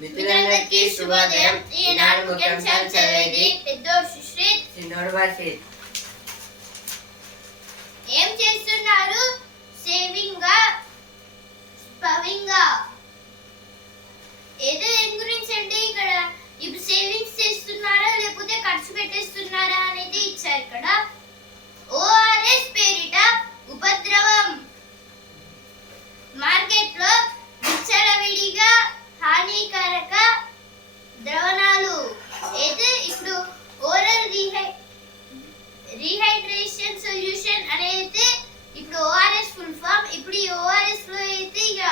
మిత్రులందరికీ శుభోదయం. ఈనాడు ముఖ్యాంశాలు చదివేది పెద్దోడు సుశ్రీత్, చిన్నోడు వర్షిత్. ఏం చేస్తున్నారు? సేవింగా స్పవింగా ఏదో దేని గురించి అంటే ఇక్కడ ఇప్పుడు సేవింగ్స్ చేస్తున్నారా లేకపోతే ఖర్చు పెట్టేస్తున్నారా అనేది ఇచ్చారు ఇక్కడ. ఓఆర్ఎస్ పేరిట ఉపద్రవం. మార్కెట్లో విచ్చలవిడిగా హానికారక ద్రవణాలు. అయితే ఇప్పుడు ఓరల్ రీహైడ్రేషన్ సొల్యూషన్ అనేది ఇప్పుడు ఓఆర్ఎస్ ఫుల్ ఫామ్. ఇప్పుడు ఈ ఓఆర్ఎస్ లో అయితే ఇక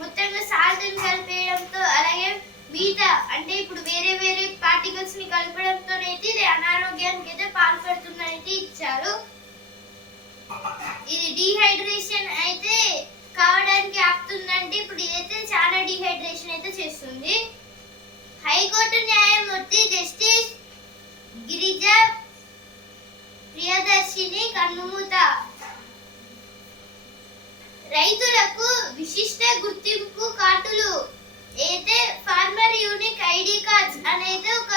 మొత్తంగా సాల్ట్ కలిపేయడంతో అలాగే మిగతా అంటే ఇప్పుడు వేరే వేరే పార్టికల్స్ ని కలపడంతో అయితే ఇది అనారోగ్యానికి అయితే పాల్పడుతుందనైతే ఇచ్చారు. ఇది డీహైడ్రేషన్ అయితే కావడానికి ఆపుతుందంటే ఇప్పుడు ఇదైతే చాలా డీహైడ్రేషన్ అయితే చేస్తుంది. హైకోర్టు న్యాయమూర్తి జస్టిస్ గిరిజా ప్రియదర్శిని కన్నుమూత. రైతులకు విశిష్ట గుర్తింపు కార్డులు అయితే ఫార్మర్ యూనిక్ ఐడి కార్డ్స్ అనేది ఒక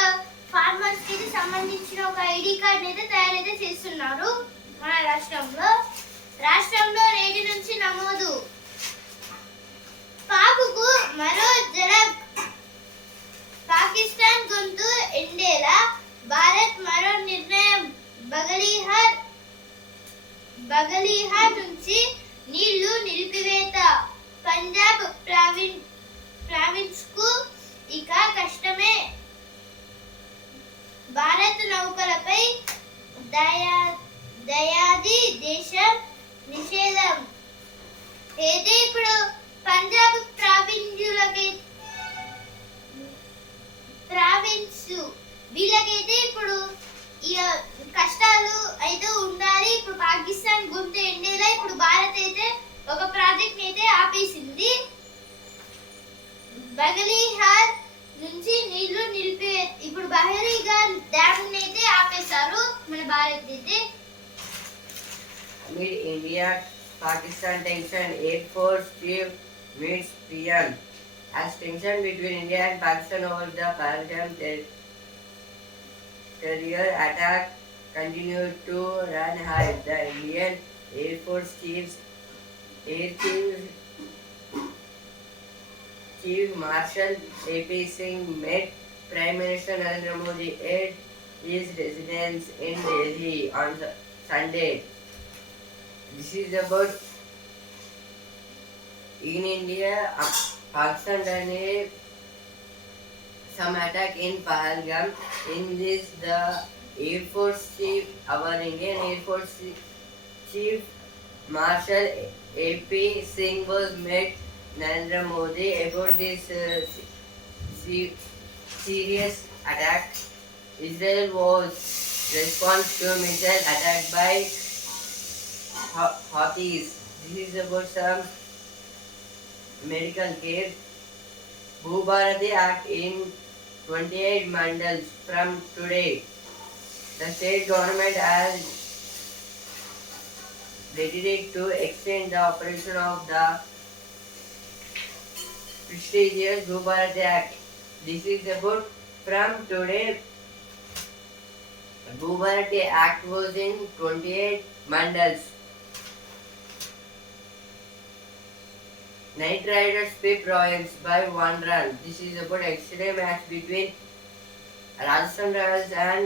ఫార్మర్స్ కి సంబంధించిన ఒక ఐడి కార్డ్ అయితే తయారైతే చేస్తున్నారు మన రాష్ట్రంలో నేటి నుంచి నమోదు. పాకుకు మరో జరగ్. పాకిస్తాన్ గొంతు ఎండేలా భారత్ మరో నిర్ణయం. బగలిహార్ నుంచి నీళ్లు నిలిపివేత. పంజాబ్ ప్రావిన్స్ కు ఇక కష్టమే. భారత్ నౌకలపై దయాది దేశం నిషేధం. అయితే ఇప్పుడు పంజాబ్ ప్రావిన్స్ వీళ్ళకైతే ఇప్పుడు ఇక కష్టాలు అయితే ఉండాలి. ఇప్పుడు పాకిస్తాన్ గొంతు ఎండేలా ఇప్పుడు భారత్ అయితే ఒక ప్రాజెక్ట్ అయితే ఆపేసింది. బగలిహార్ నుంచి నీళ్లు నిలిపే ఇప్పుడు బహరీఘాట్ డ్యామ్ అయితే ఆపేశారు మన భారత్ అయితే. Amid India-Pakistan tension, Air Force Chief meets PM. As tension between India and Pakistan over the Pahalgam terror attack continued to run high, the Indian Air Force Chief Marshal A.P. Singh met Prime Minister Narendra Modi at his residence in Delhi on Sunday. This is about in India, Pakistan done some attack in Pahalgam. In this, the Air Force Chief, our Indian Air Force Chief Marshal A.P. Singh was met Narendra Modi about this serious attack. Israel was response to missile attack by Houthis. This is about some medical care. Bharati Act in 28 mandals from today. The state government has decided to extend the operation of the prestigious Bharati Act. This is about from today. Bharati Act was in 28 mandals. Knight Riders sweep Royals by 1 run. This is about extra match between Rajasthan Royals and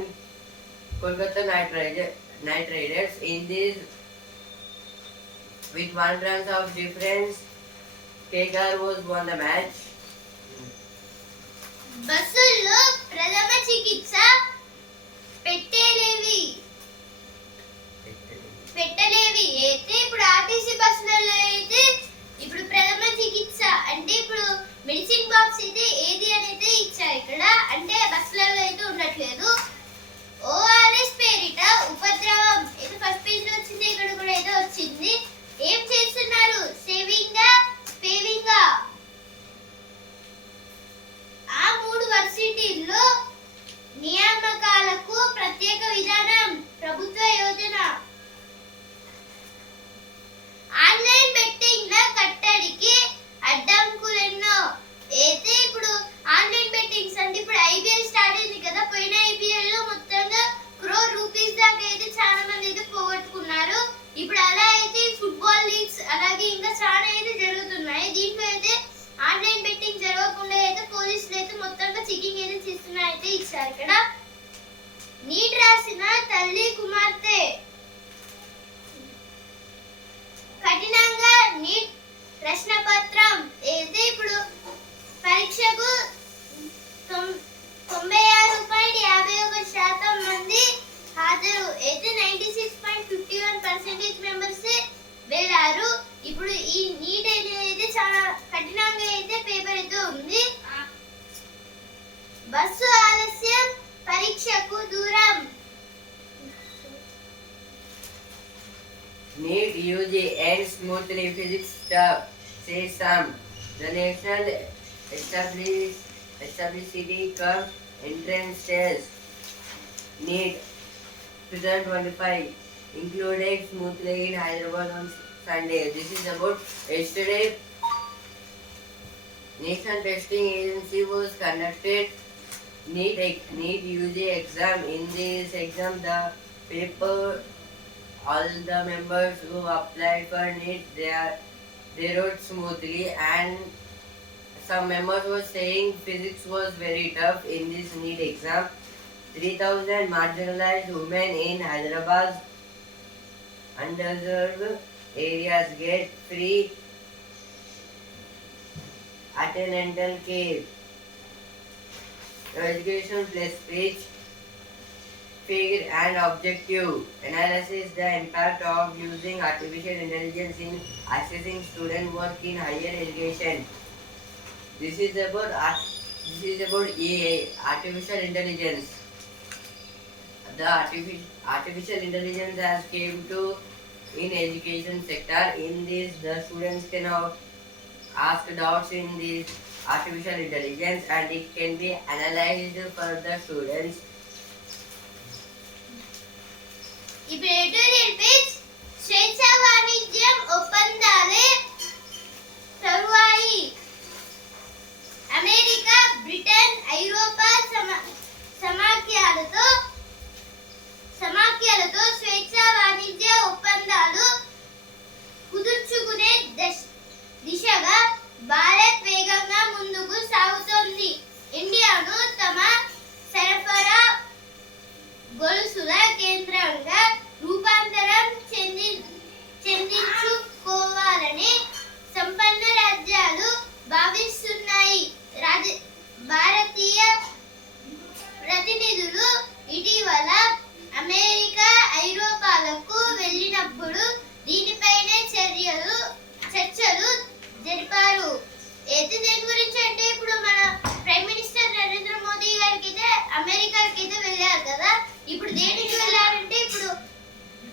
Kolkata Knight Riders. In this, with 1 run of difference, KKR was won the match. బస్సుల్లో ప్రథమ చికిత్స పెట్టలేవి అయితే ఇప్పుడు RTC బస్సులలో అయితే ఇప్పుడు ప్రథమ చికిత్స అంటే ఇప్పుడు మెడిసిన్ బాక్స్ అయితే ఏది అనేది ఇచ్చారు ఇక్కడ. అంటే బస్సులలో అయితే ఉండట్లేదు. ఓఆర్ఎస్ పేరిట ఉపద్రవం అయితే ఫస్ట్ పేజ్ లో వచ్చింది, ఇక్కడ కూడా అయితే వచ్చింది. ఏం చేస్తున్నారు? సేవింగా స్పేవింగా. ఆ 3 వర్సిటీల్లో నియామకాలకు ప్రత్యేక విధానం. ప్రభుత్వ యోజన. ఆన్లైన్ బెట్టింగ్ల కట్టడికి అడ్డంకులెన్నో. అయితే ఇప్పుడు ఆన్లైన్ దాకా అయితే చాలా మంది అయితే పోగొట్టుకున్నారు. ఇప్పుడు అలా అయితే ఫుట్బాల్ లీగ్స్ అలాగే ఇంకా చాలా అయితే జరుగుతున్నాయి. దీంట్లో అయితే ఆన్లైన్ బెట్టింగ్ జరగకుండా అయితే పోలీసులు అయితే మొత్తంగా చెకింగ్ అయితే చేస్తున్నా అయితే ఇచ్చారు. ఇక్కడ నీట్ రాసిన తల్లి కుమార్తె కఠినంగా నీట్ ప్రశ్నపత్రం అయితే ఇప్పుడు పరీక్షకు 96.51% మంది హాజరు అయితే 96.51% మెంబర్స్ వెళ్ళారు. ఇప్పుడు ఈ నీట్ అయితే చాలా కఠినంగా అయితే పేపర్ అయితే ఉంది. బస్సు ఆలస్యం పరీక్షకు దూరం. NEET UG ends smoothly physics stuff, says some. The national established comes entrance test. NEET 2025 included smoothly in Hyderabad on Sunday. This is about yesterday. National Testing Agency was conducted NEET UG exam. In this exam, the paper, all the members who applied for NEET, they wrote smoothly, and some members were saying physics was very tough in this NEET exam. 3,000 marginalized women in Hyderabad underserved areas get free antenatal care. Education plus speech figure and objective analysis the impact of using artificial intelligence in assessing student work in higher education. This is about AI, artificial intelligence. The artificial intelligence has came to in education sector. In this, the students can ask doubts in this artificial intelligence, and it can be analyzed for the students. ఇప్పుడు editorial page స్వేచ్ఛా వాణిజ్యం ఒప్పందాలే తరువాయి. America, Britain, ఐరోపా సమాఖ్యలతో స్వేచ్ఛా వాణిజ్య ఒప్పందాలు కుదుర్చుకునే దిశగా భారత్ వేగంగా ముందుకు సాగుతోంది. ఇండియాను తమ సరఫరా గొలుసుల కేంద్రంగా రూపాంతరం చెందించుకోవాలని సంపన్న రాజ్యాలు భావిస్తున్నాయి. భారతీయ ప్రతినిధులు ఇటీవల అమెరికా, ఐరోపాలకు వెళ్ళినప్పుడు దీనిపైనే చర్చలు జరిపారు. అయితే దేని గురించి అంటే ఇప్పుడు మన ప్రైమ్ మినిస్టర్ నరేంద్ర మోదీ గారికి అయితే అమెరికాకి అయితే వెళ్ళారు కదా. ఇప్పుడు దేనికి వెళ్ళారంటే ఇప్పుడు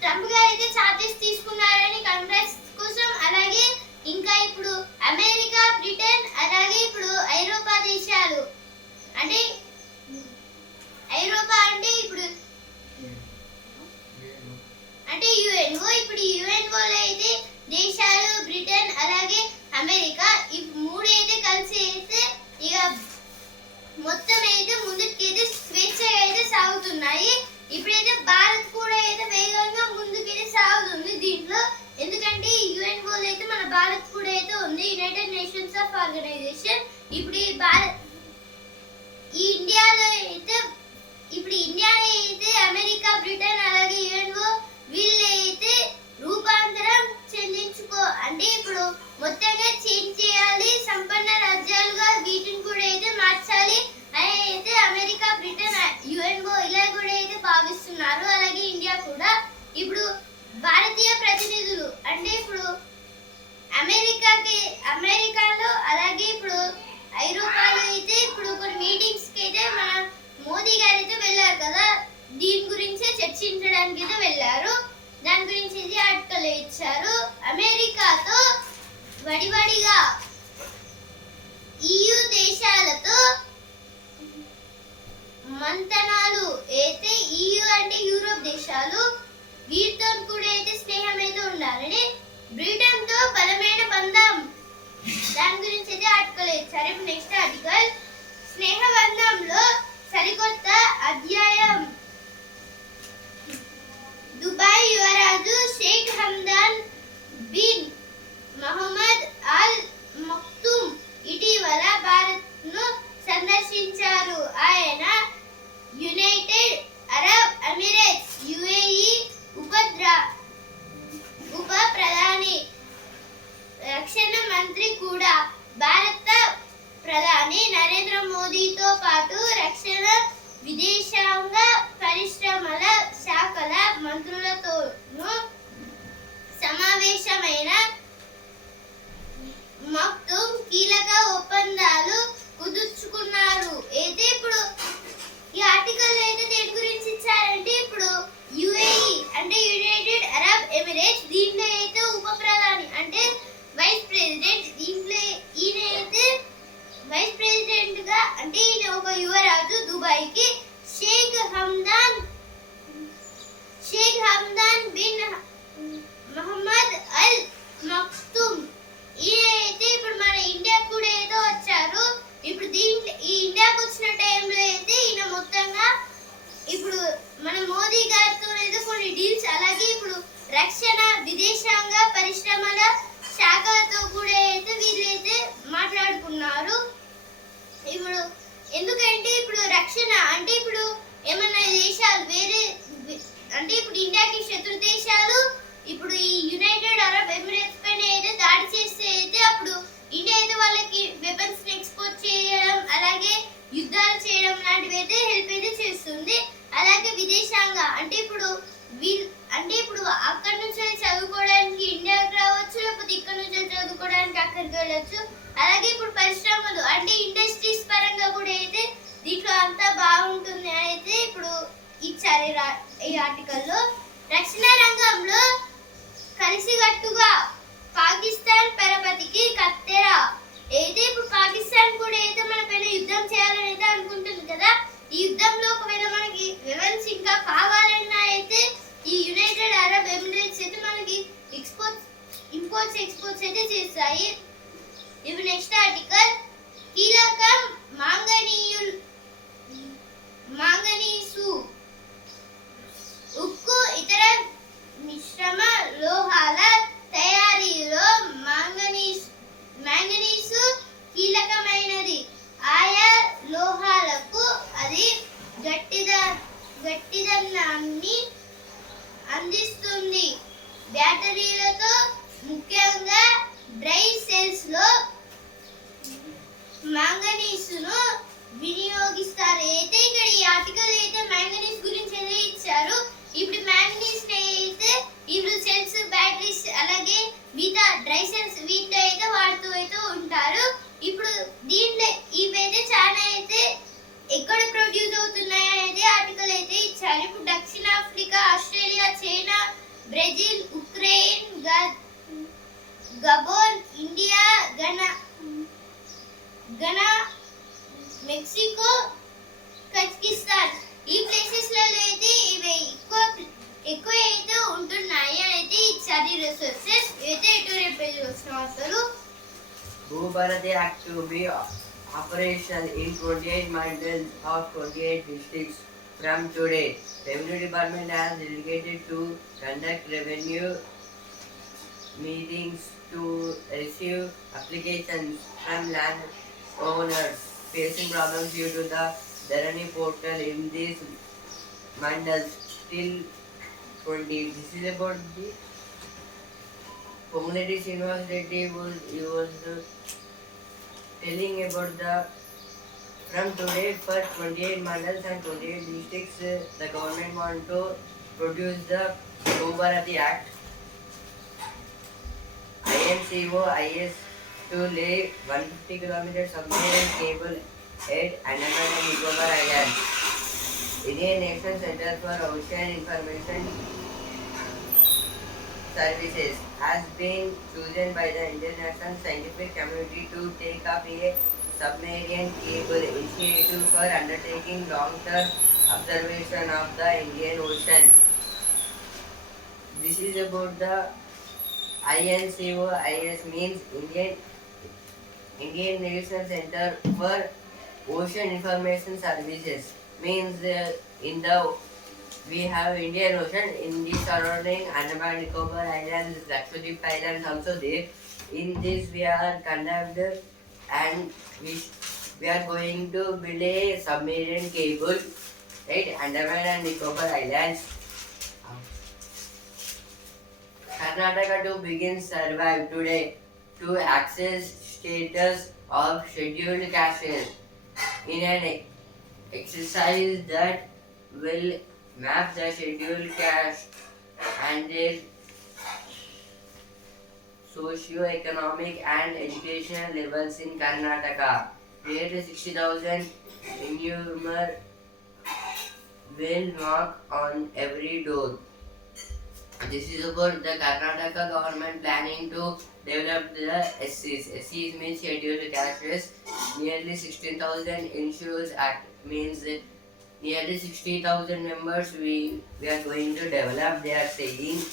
ట్రంప్ గారు అయితే చార్జెస్ తీసుకున్నారని కాంగ్రెస్ కోసం, అలాగే ఇంకా ఇప్పుడు అమెరికా, బ్రిటన్ అలాగే ఇప్పుడు ఐరోపా దేశాలు అంటే ఐరోపా అంటే ఇప్పుడు అంటే యుఎన్ఓ. ఇప్పుడు యుఎన్ఓలో అయితే దేశాలు బ్రిటన్ అలాగే అమెరికా ఈ మూడు అయితే కలిసి అయితే ఇక మొత్తం అయితే ముందుకైతే స్వేచ్ఛగా అయితే సాగుతున్నాయి. ఇప్పుడైతే భారత్ కూడా అయితే వేగంగా ముందుకైతే సాగుతుంది దీంట్లో. ఎందుకంటే యుఎన్ఓలో అయితే మన భారత్ కూడా అయితే ఉంది, యునైటెడ్ నేషన్స్ ఆఫ్ ఆర్గనైజేషన్. ఇప్పుడు ఈ ఇండియాలో అయితే అమెరికా, బ్రిటన్ అలాగే యుఎన్ఓ వీళ్ళు అయితే రూపాంతరం అంటే ఇప్పుడు మొత్తంగా చేంజ్ చేయాలి, సంపన్న రాజ్యాలుగా వీటిని కూడా అయితే మార్చాలి అని అయితే అమెరికా, బ్రిటన్, యుఎన్ఓ ఇలా కూడా అయితే భావిస్తున్నారు. అలాగే ఇండియా కూడా. ఇప్పుడు భారతీయ ప్రతినిధులు అంటే ఇప్పుడు అమెరికాలో అలాగే ఇప్పుడు ఐరోపాలో అయితే ఇప్పుడు కొన్ని మీటింగ్స్ కి అయితే మన మోదీ గారు అయితే వెళ్ళారు కదా. దీని గురించి చర్చించడానికి అయితే వెళ్ళారు. దాని గురించి ఇది ఆర్టికల్ ఇచ్చారు. అమెరికాతో వడివడిగా EU దేశాలతో మంతనాలు అయితే EU అంటే యూరోప్ దేశాలు వీరితో కూడా అయితే స్నేహం అయితే ఉండాలని బ్రిటన్ తో బలమైన బంధం. దాని గురించి అయితే ఆర్టికల్ ఇచ్చారు. ఇప్పుడు నెక్స్ట్ ఆర్టికల్ స్నేహ బంధంలో సరికొత్త అధ్యాయం. వీటితో పాటు రక్షణ విదేశాంగ పరిశ్రమల శాఖల మంత్రులతోనూ సమావేశమైన మొత్తం కీలక ఒప్పందాలు కుదుర్చుకున్నారు. అయితే ఇప్పుడు ఈ ఆర్టికల్ అయితే దేని గురించి ఇచ్చారంటే ఇప్పుడు యుఏఈ అంటే యునైటెడ్ అరబ్ ఎమిరేట్స్, దీంట్లో అయితే ఉప ప్రధాని అంటే వైస్ ప్రెసిడెంట్, దీంట్లో ఈయన అయితే వైస్ ప్రెసిడెంట్ గా అంటే ఈయన ఒక యువరాజు దుబాయ్కి షేక్ హమ్దాన్ బిన్ మహమ్మద్ అల్ మక్తుమ్. ఈయన అయితే ఇప్పుడు మన ఇండియాకు కూడా ఏదో వచ్చారు. ఇప్పుడు దీంట్లో ఈ ఇండియాకు వచ్చిన టైంలో అయితే ఈయన మొత్తంగా ఇప్పుడు మన మోదీ గారితో అయితే కొన్ని డీల్స్, అలాగే ఇప్పుడు రక్షణ విదేశాంగ పరిశ్రమల శాఖతో కూడా అయితే వీళ్ళైతే మాట్లాడుకున్నారు. ఇప్పుడు ఎందుకంటే ఇప్పుడు రక్షణ అంటే ఇప్పుడు ఏమన్నా దేశాలు వేరే అంటే ఇప్పుడు ఇండియాకి శత్రు దేశాలు ఇప్పుడు ఈ యునైటెడ్ అరబ్ ఎమిరేట్స్ పైన అయితే దాడి చేస్తే అయితే అప్పుడు ఇండియా అయితే వాళ్ళకి వెపన్స్ ఎక్స్పోర్ట్ చేయడం అలాగే యుద్ధాలు చేయడం లాంటివి అయితే హెల్ప్ అయితే చేస్తుంది. అలాగే విదేశాంగ అంటే ఇప్పుడు అంటే ఇప్పుడు అక్కడి నుంచి చదువుకోవడానికి ఇండియాకి రావచ్చు, లేకపోతే ఇక్కడ నుంచి చదువుకోవడానికి అక్కడికి వెళ్ళొచ్చు. అలాగే ఇప్పుడు పరిశ్రమలు అంటే ఇండస్ట్రీస్ పరంగా కూడా అయితే దీంట్లో అంతా బాగుంటుంది అని అయితే ఇప్పుడు ఇచ్చారు ఈ ఆర్టికల్లో. రక్షణ రంగంలో కలిసికట్టుగా పాకిస్తాన్ పరపతికి కత్తెర. అయితే ఇప్పుడు పాకిస్తాన్ కూడా అయితే మన పైన యుద్ధం చేయాలని అయితే అనుకుంటుంది కదా. ఈ యుద్ధంలో ఒకవేళ మనకి వెపన్స్ ఇంకా కావాలన్నా అయితే ఈ యునైటెడ్ అరబ్ ఎమిరేట్స్ అయితే మనకి ఎక్స్పోర్ట్స్ అయితే చేస్తాయి. ఇప్పుడు నెక్స్ట్ ఆర్టికల్ కీలకం మాంగనీసు ఉక్కు ఇతర మిశ్రమ లోహాల తయారీలో మ్యాంగనీసు కీలకమైనది. ఆయా లోహాలకు అది గట్టిదనాన్ని అందిస్తుంది. బ్యాటరీలతో ముఖ్యంగా డ్రై సెల్స్ లో మ్యాంగనీసును వినియోగిస్తారు. అయితే ఇక్కడ ఈ ఆర్టికల్ అయితే మ్యాంగనీస్ గురించి అయితే ఇచ్చారు. ఇప్పుడు మ్యాంగనీస్ అయితే ఇప్పుడు సెల్స్, బ్యాటరీస్ అలాగే మిగతా డ్రై సెల్స్ వీటిలో అయితే వాడుతూ అయితే ఉంటారు. ఇప్పుడు దీంట్లో ఇవైతే చాలా అయితే ఎక్కడ ప్రొడ్యూస్ అవుతున్నాయి అనేది ఆర్టికల్ అయితే ఇచ్చారు. ఇప్పుడు దక్షిణాఫ్రికా, Australia, China, Brazil, Ukraine, Gabon, India, Ghana, Mexico, Kazakhstan ఈ ప్లేసెస్లలో అయితే ఇవి ఎక్కువ అయితే ఉంటున్నాయి అని అయితే ఇచ్చారు. ఈ రిసోర్సెస్ అయితే ఇటు రేపు వచ్చిన వార్తలు. Bhubarati Act to be operational in 28 mandals of 28 districts from today. Revenue Department has delegated to conduct revenue meetings to receive applications from land owners facing problems due to the Dharani portal in these mandals till 20. This is about the Community Srinivas Reddy was telling about the from today for 28 mandals and 28 districts the government want to produce the Bhubarati Act. INCO IS to lay 150 km submarine cable at Andaman and Nicobar Islands. Indian National Center for Ocean Information Services has been chosen by the international scientific community to take up a submarine cable initiative for undertaking long-term observation of the Indian Ocean. This is about the INCO IS means Indian National Center for Ocean Information Services means in the we have Indian Ocean in the surrounding Andaman Nicobar Islands, Lakshadweep Islands also there. In this we are conducted and we are going to build a submarine cable at Andaman and Nicobar Islands. Karnataka to begin survive today to access status of scheduled castes. in an exercise that will map the scheduled caste and their socio-economic and educational levels in Karnataka. Nearly 60,000 enumer will knock on every door. This is about the Karnataka government planning to develop the SCs. SCs means scheduled castes. Nearly 16,000 ensures act means nearly 60,000 members we are going to develop. They are saying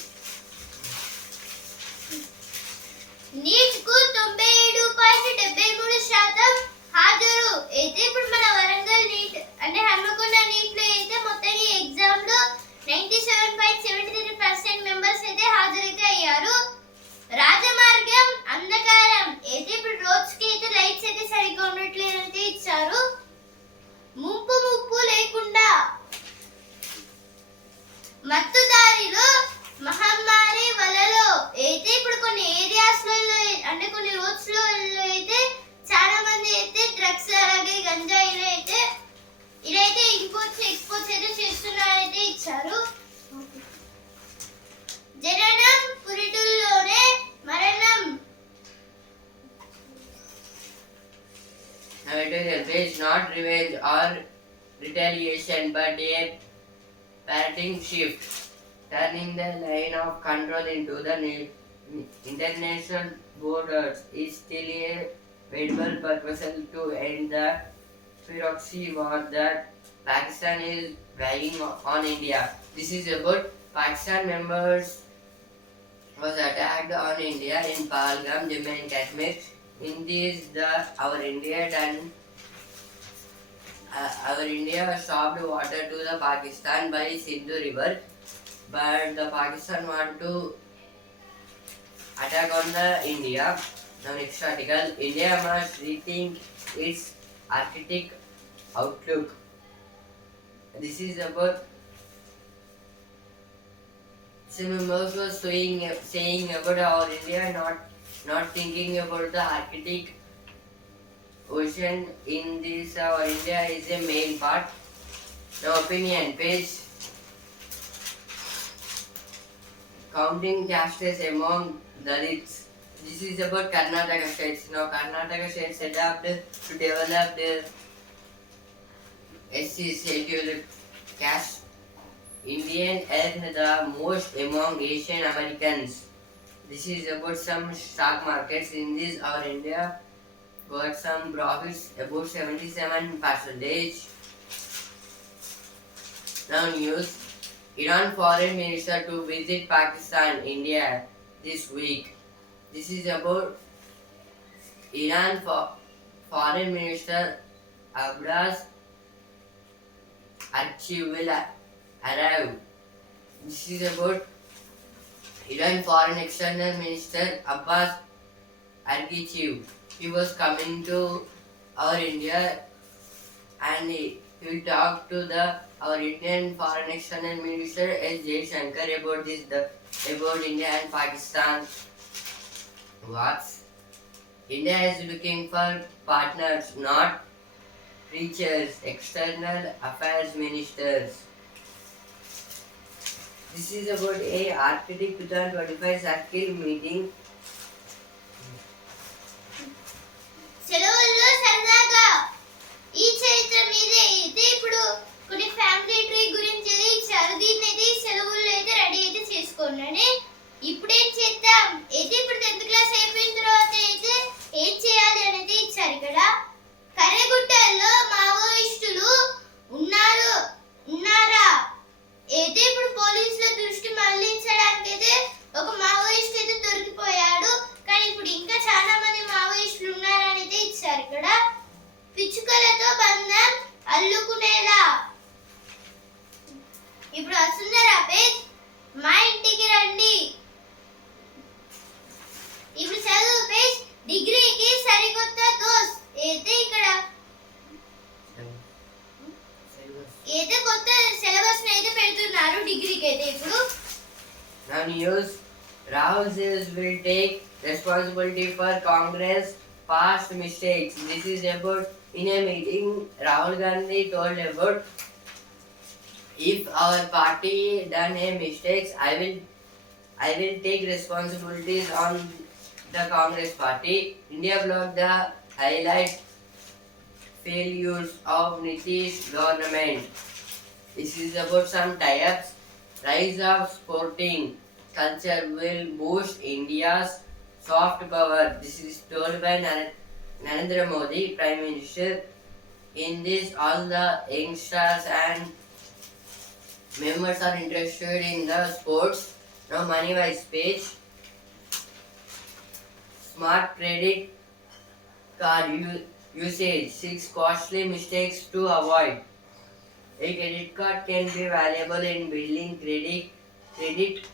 NEET కు 97.73% హాజరు. అయితే ఇప్పుడు మన Warangal neat అంటే Hanamkonda neat లో అయితే మొత్తం ఈ ఎగ్జామ్ లో 97.73% మెంబర్స్ అయితే హాజరైతే అయ్యారు. రాజమార్గం అంధకారం అయితే ఇప్పుడు రోడ్స్ కి అయితే లైట్స్ అయితే సరిగ్గా ఉండట్లేదైతే ఇచ్చారు. ముప్పు లేకుండా మత్తుదారిలో మహమ్మారి వలలో అయితే ఇప్పుడు కొన్ని ఏరియాస్ లో అంటే కొన్ని రోడ్స్ లో అయితే చాలా మంది అయితే డ్రగ్స్ అలాగే గంజాయిలు అయితే ఇదైతే ఇంపోర్ట్స్ ఎక్స్పోర్ట్స్ అయితే చేస్తున్నారైతే ఇచ్చారు. జననం పురిటుల్లోనే మరణం. now it is not revenge or retaliation but a paradigm shift, turning the line of control into the international borders is still a viable proposal to end the proxy war that Pakistan is waging on India. This is about Pakistan members was attacked on India in Pahalgam, Jammu and Kashmir. In this, our India stopped water to the Pakistan by Sindhu River, but the Pakistan want to attack on the India. Now next article, India must rethink its Arctic outlook. This is about some members were saying about our India not thinking about the Arctic Ocean. In this, our India is a main part. Now opinion page. Counting castes among Dalits. This is about Karnataka states. Now Karnataka states set up to develop the SC scheduled caste. Indian earn the most among Asian Americans. This is about some stock markets. In this, our India got some profits about 77%. Now news. Iran foreign minister to visit Pakistan, India this week. This is about Iran foreign minister Abbas Archie will arrive. This is about Iran foreign external minister Abbas Archie. He was coming to our India and he will talk to our Indian foreign external minister S. Jaishankar about about India and Pakistan. What? India is looking for partners, not preachers, external affairs ministers. This is about a Arctic 2025 circle meeting. సెలవుల్లో సరదాగా ఈ చరిత్ర మీదే అయితే ఇప్పుడు కొన్ని family tree గురించి అయితే ఇచ్చారు. దీన్ని అయితే ఈ సెలవుల్లో అయితే రెడీ అయితే చేసుకోండి. ఇప్పుడేం చేద్దాం అయితే ఇప్పుడు 10th క్లాస్ అయిపోయిన తర్వాత అయితే ఏం చేయాలి అనేది ఇచ్చారు ఇక్కడ. కర్రెగుట్టల్లో మావోయిస్టులు ఉన్నారా అయితే ఇప్పుడు పోలీసుల దృష్టి మళ్లించడానికి అయితే ఒక మావోయిస్ట్ అయితే దొరికిపోయాడు. కానీ ఇప్పుడు ఇంకా చాలా మంది మావోయిస్టులు ఉన్నారని అయితే ఇచ్చారు ఇక్కడ. పిచ్చుకలతో బంధం అల్లుకునేలా. ఇప్పుడు వస్తుందరా పేజ్. మా ఇంటికి రండి. ఇప్పుడు చదువు పేజ్. డిగ్రీకి సరికొత్త దోస్ అయితే ఇక్కడ అయితే కొత్త సిలబస్ అయితే పెడుతున్నారు డిగ్రీకి అయితే ఇప్పుడు. Now news. Rahul says will take responsibility for Congress past mistakes. This is about In a meeting, Rahul Gandhi told about if our party done a mistakes, I will take responsibilities on the Congress party. India blocked the highlight failures of Nitish government. This is about some tie-ups. Rise of sporting culture will boost India's soft power. This is told by Narendra Modi, Prime Minister. In this, all the youngsters and members are interested in the sports. Now, money wise page. Smart credit card usage. 6 costly mistakes to avoid. A credit card can be valuable in building credit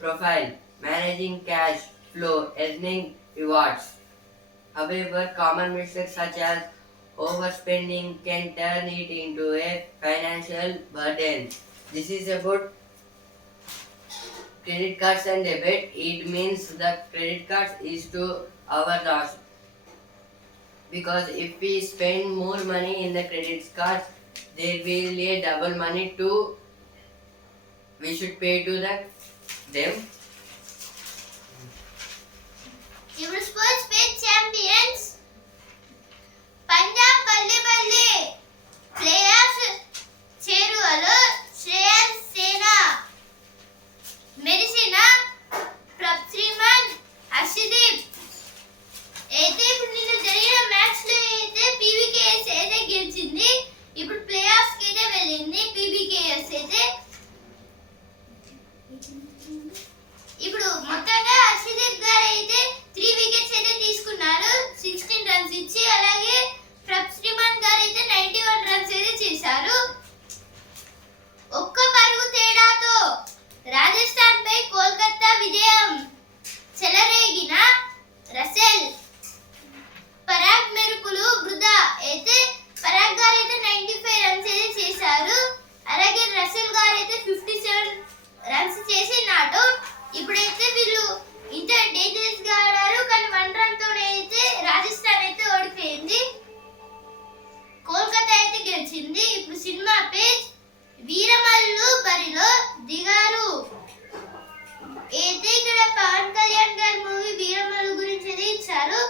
profile, managing cash flow, earning rewards. However, common mistakes such as overspending can turn it into a financial burden. This is about credit cards and debit. It means the credit cards is to our loss. Because if we spend more money in the credit cards, there will be a double money to we should pay to them. ఇప్పుడు sports page champions Punjab బల్లి players చేరువలో శ్రేయస్ సేనా మెరిసిన ప్రప్శ్రీమన్ హర్షదీప్ అయితే ఇప్పుడు నిన్న జరిగిన match లో అయితే పీవీకేఎస్ అయితే గెలిచింది. ఇప్పుడు ప్లే ఆఫ్స్ కి అయితే వెళ్ళింది పీవీకేఎస్ అయితే. ఇప్పుడు మొత్తంగా హర్షదీప్ గారు అయితే 3 వికెట్స్ అయితే తీసుకున్నారు, 16 రన్స్ ఇచ్చి. అలాగే ప్రప్శ్రీమన్ గారు అయితే 91 రన్స్ అయితే చేశారు. ఒక్క పరుగు తేడాతో రాజస్థాన్ పై కోల్కతా విజయం. చెలరేగిన రసెల్ పరాగ్ మెరుపులు వృధా. అయితే పరాగ్ గారు అయితే 95 రన్స్ అయితే చేశారు. అలాగే రసెల్ గారు అయితే 57 రన్స్ చేసి నాట్ అవుట్. ఇప్పుడైతే వీళ్ళు ఇంత డేంజరస్ గా ఆడారు, కానీ 1 రన్ తోనే అయితే రాజస్థాన్ అయితే ఓడిపోయింది. కోల్కతా అయితే గెలిచింది. ఇప్పుడు సినిమా పేజ్ వీరమల్లు బరిలో దిగారు. అయితే ఇక్కడ పవన్ కళ్యాణ్ గారి మూవీ వీరమల్లు గురించి అయితే ఇచ్చారు.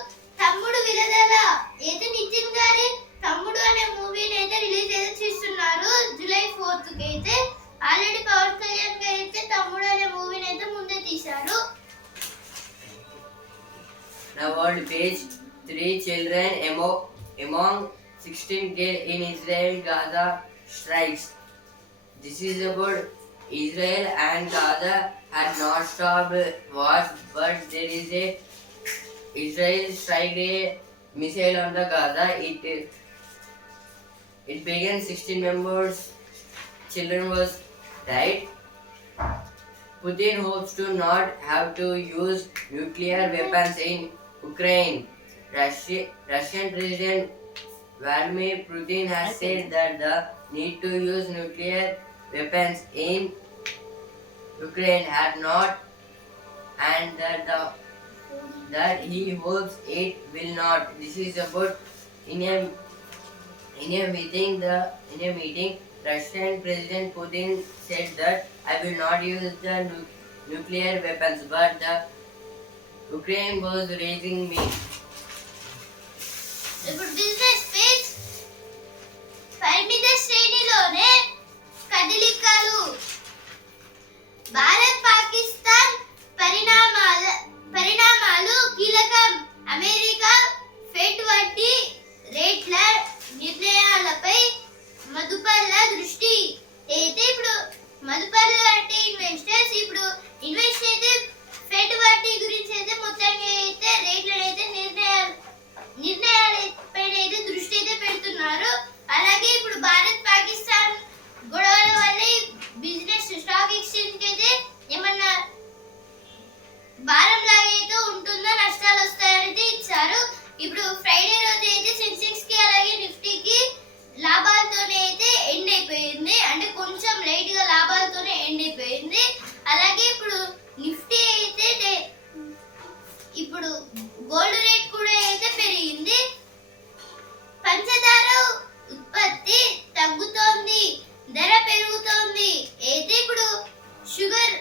తమ్ముడు విడుదల అయితే నితిన్ గారి తమ్ముడు అనే మూవీని అయితే రిలీజ్ అయితే చేస్తున్నారు జూలై 4th కి. అయితే ఆల్రెడీ పవన్ కళ్యాణ్ గారు అయితే తమ్ముడు అనే మూవీని అయితే ముందే తీశారు. Now world page 3 children among 16 killed in Israel Gaza strikes. This is about Israel and Gaza had not stopped wars, but there is a Israel strike a missile on the Gaza. It began 16 members children was died. Putin hopes to not have to use nuclear weapons in Ukraine. Russian President Vladimir Putin has said that the need to use nuclear weapons in Ukraine had not, and that he hopes it will not. This is about in a meeting. Russian President Putin said that I will not use the nuclear weapons, but the Ukraine was raising me. ఇప్పుడు business page పరిమిత శ్రేణిలోనే కదలికలు. భారత్ పాకిస్తాన్ పరిణామాలు కీలకం. America fed వడ్డీ రేట్ల నిర్ణయాలపై మదుపర్ల దృష్టి. అయితే ఇప్పుడు మదుపర్లు అంటే ఇన్వెస్టర్స్. ఇప్పుడు ఇన్వెస్ట్ అయితే ఫెడ్ వడ్డీ గురించి అయితే మొత్తంగా అయితే రేట్లను అయితే నిర్ణయాలపైన అయితే దృష్టి అయితే పెడుతున్నారు. అలాగే ఇప్పుడు భారత్ పాకిస్తాన్ గొడవల వల్ల బిజినెస్ స్టాక్ ఎక్స్చేంజ్ అయితే ఏమన్నా భారం లాగా అయితే ఉంటుందో, నష్టాలు వస్తాయని ఇచ్చారు. ఇప్పుడు ఫ్రైడే రోజు అయితే సెన్సెక్స్ కి అలాగే నిఫ్టీకి లాభాలతోనే అయితే ఎండ్ అయిపోయింది. అంటే కొంచెం లైట్ గా లాభాలతోనే ఎండ్ అయిపోయింది. అలాగే ఇప్పుడు నిఫ్టీ అయితే ఇప్పుడు గోల్డ్ రేట్ కూడా అయితే పెరిగింది. పంచదార ఉత్పత్తి తగ్గుతోంది, ధర పెరుగుతోంది. అయితే ఇప్పుడు షుగర్,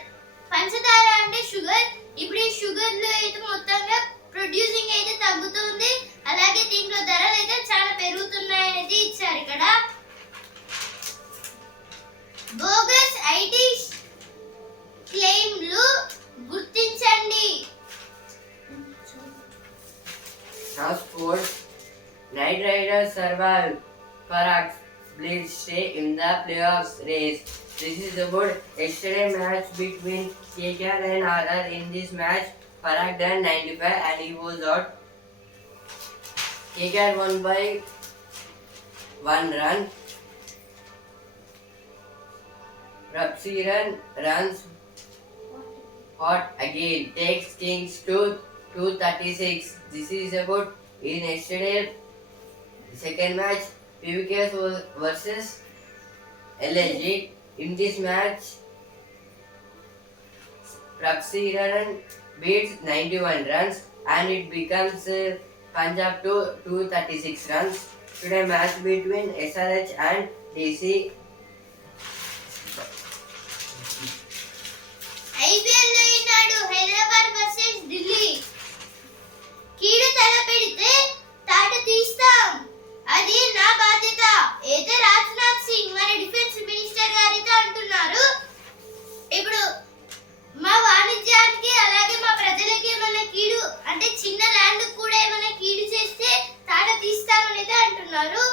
పంచదార అంటే షుగర్, ఇప్పుడు ఈ షుగర్ లో అయితే మొత్తంగా ప్రొడ్యూసింగ్ అయితే తగ్గుతుంది. అలాగే దీంట్లో ధరలు అయితే చాలా పెరుగుతున్నాయని అయితే ఇచ్చారు ఇక్కడ. బోగస్ ఐటీ క్లెయిమ్లు గుర్తించండి. Now sports. Knight Riders survive. Parag's Blitz stay in the playoffs race. This is about yesterday match between KKR and RR. In this match, Parag done 95 and he was out. KKR won by 1 run. Rapsiran runs hot again, takes Kings to 236. This is about in yesterday second match PVKS versus LSG. In this match, Rapsiran beats 91 runs and it becomes Punjab to 236 runs. Today match between SRH and DC. IPL లో ఈనాడు Hyderabad versus Delhi. కీడు తల పెడితే తాట తీస్తాం, అది నా బాధ్యత అయితే రాజ్నాథ్ సింగ్ మన డిఫెన్స్ మినిస్టర్ గారితో అంటున్నారు. ఇప్పుడు మా వాణిజ్యానికి అలాగే మా ప్రజలకి ఏమైనా కీడు అంటే చిన్న ల్యాండ్ కూడా ఏమైనా కీడు చేస్తే తాట తీస్తామని అయితే అంటున్నారు.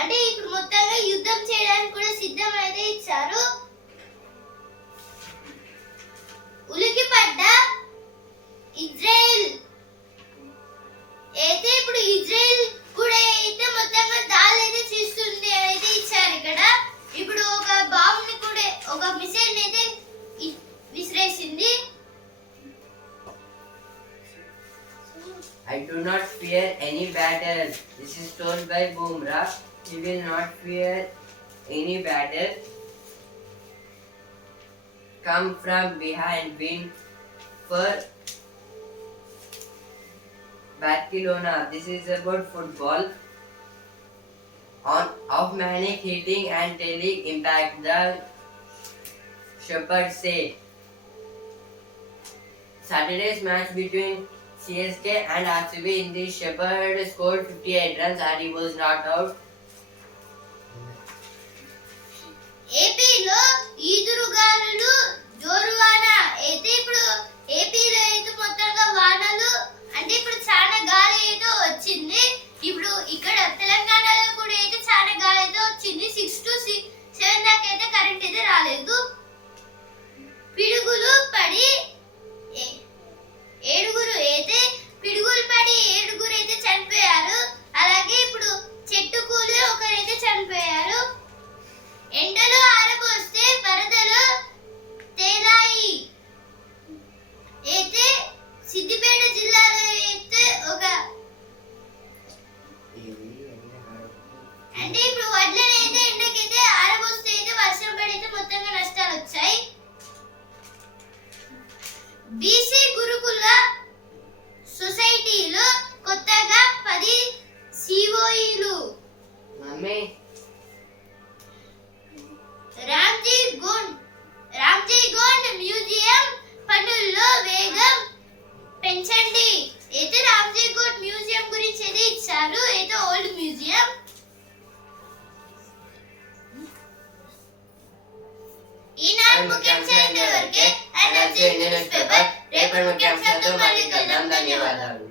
అంటే ఇప్పుడు మొత్తంగా యుద్ధం చేయడానికి కూడా సిద్ధం అయితే ఇచ్చారు. ఉలికిపడ్డ ఇజ్రాయెల్. అయితే ఇప్పుడు ఇజ్రాయెల్ కూడా అయితే మొత్తంగా దాడులు అయితే చేస్తుంది అని అయితే ఇచ్చారు ఇక్కడ. ఇప్పుడు ఒక బాంబుని కూడా, ఒక మిసైల్ అయితే విసిరేసింది. I do not fear any battle. This is told by Bumrah. He will not fear any battle. Come from behind, win for Barcelona. This is about football. On of Manic hitting and telling impact, the Shepherds say. Saturday's match between CSK and RCB, in this Shepherd scored 58 runs and he was not out. ఏపీలో ఈదురుగాలులు జోరువాన. అయితే ఇప్పుడు ఏపీలో అయితే మొత్తంగా వానలు అంటే ఇప్పుడు చాలా గాలి అయితే వచ్చింది. ఇప్పుడు ఇక్కడ తెలంగాణలో కూడా అయితే చాలా గాలి అయితే వచ్చింది. 6 to 7 దాకా అయితే కరెంట్ అయితే రాలేదు. పిడుగులు పడి ఏడుగురు అయితే చనిపోయారు. అలాగే ఇప్పుడు చెట్టు కూలి ఒకరైతే చనిపోయారు. ఎండలు ఆరబోస్తే వరదలు తేలాయి. అయితే సిద్దిపేట జిల్లాలో అయితే అంటే ఇప్పుడు వడ్లని అయితే ఎండకైతే ఆరబోస్తే అయితే వర్షం పడితే మొత్తంగా నష్టాలు వచ్చాయి. బీసీ గురుకుల సొసైటీలో కొత్తగా 10 సిఓఈలు. రామ్జీ గోండ్ మ్యూజియం పనుల్లో వేగం పెంచండి. అయితే రామ్జీ గోండ్ మ్యూజియం గురించి అయితే ఇచ్చారు. అయితే ఓల్డ్ మ్యూజియం. ఈనాడు ముఖ్యాంశాలు ఇంతవరకే. న్యూస్ పేపర్ రేపటి ముఖ్యాంశాలతో మళ్ళీ కలుద్దాం. ధన్యవాదాలు.